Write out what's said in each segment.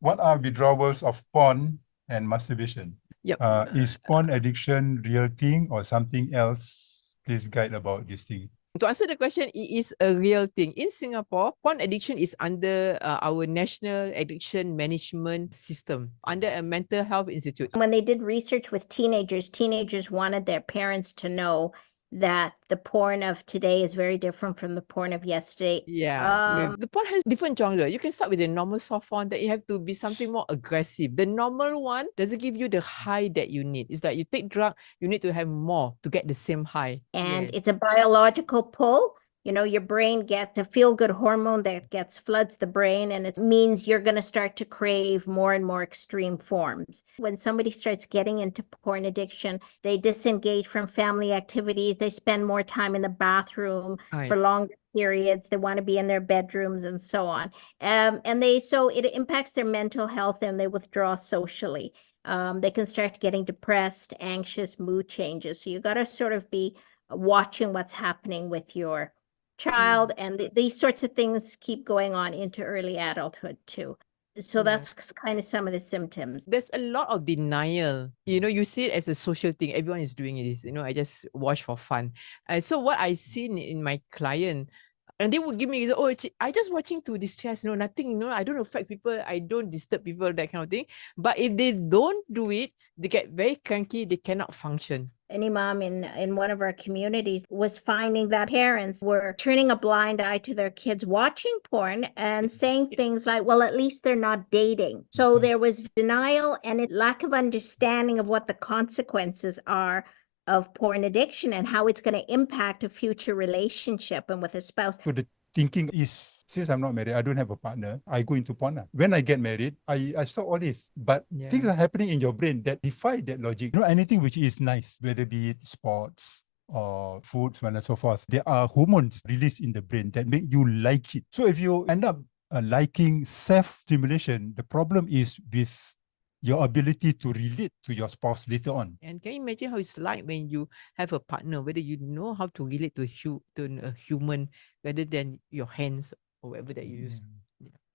What are withdrawals of porn and masturbation? Yep. Is porn addiction real thing or something else? Please guide about this thing. To answer the question, it is a real thing. In Singapore, porn addiction is under our National Addiction Management System, under a mental health institute. When they did research with teenagers wanted their parents to know that the porn of today is very different from the porn of yesterday. Yeah, the porn has different genre. You can start with the normal soft porn, that you have to be something more aggressive. The normal one doesn't give you the high that you need. It's like you take drug, you need to have more to get the same high. And Yes. it's a biological pull. You know, your brain gets a feel-good hormone that floods the brain, and it means you're going to start to crave more and more extreme forms. When somebody starts getting into porn addiction, they disengage from family activities. They spend more time in the bathroom Right. for longer periods. They want to be in their bedrooms and so on. So it impacts their mental health, and they withdraw socially. They can start getting depressed, anxious, mood changes. So you got to sort of be watching what's happening with your child, and these sorts of things keep going on into early adulthood too. So Yeah. that's kind of some of the symptoms. There's a lot of denial. You know, you see it as a social thing. Everyone is doing it. You know, I just watch for fun. So what I seen in my client, and they would give me, oh, I just watching to distress, nothing, I don't affect people, I don't disturb people, that kind of thing. But if they don't do it, they get very cranky, they cannot function. Any mom in one of our communities was finding that parents were turning a blind eye to their kids watching porn and saying things like, well, at least they're not dating. So there was denial and a lack of understanding of what the consequences are of porn addiction and how it's going to impact a future relationship and with a spouse. So the thinking is, since I'm not married, I don't have a partner, I go into porn. When I get married, I stop all this. But things are happening in your brain that defy that logic. Anything which is nice, whether be it sports or food, so on and so forth, there are hormones released in the brain that make you like it. So if you end up liking self-stimulation, the problem is with your ability to relate to your spouse later on. And can you imagine how it's like when you have a partner, whether you know how to relate to a human rather than your hands or whatever that you use.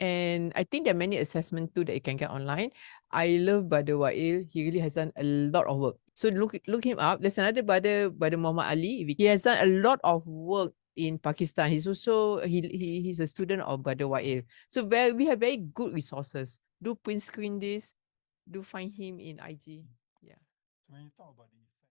And I think there are many assessments too that you can get online. I love Brother Wail. He really has done a lot of work. So look him up. There's another brother Muhammad Ali. He has done a lot of work in Pakistan. He's also he's a student of Brother Wail. So we have very good resources. Do print screen this. Do find him in IG. Yeah. When you talk about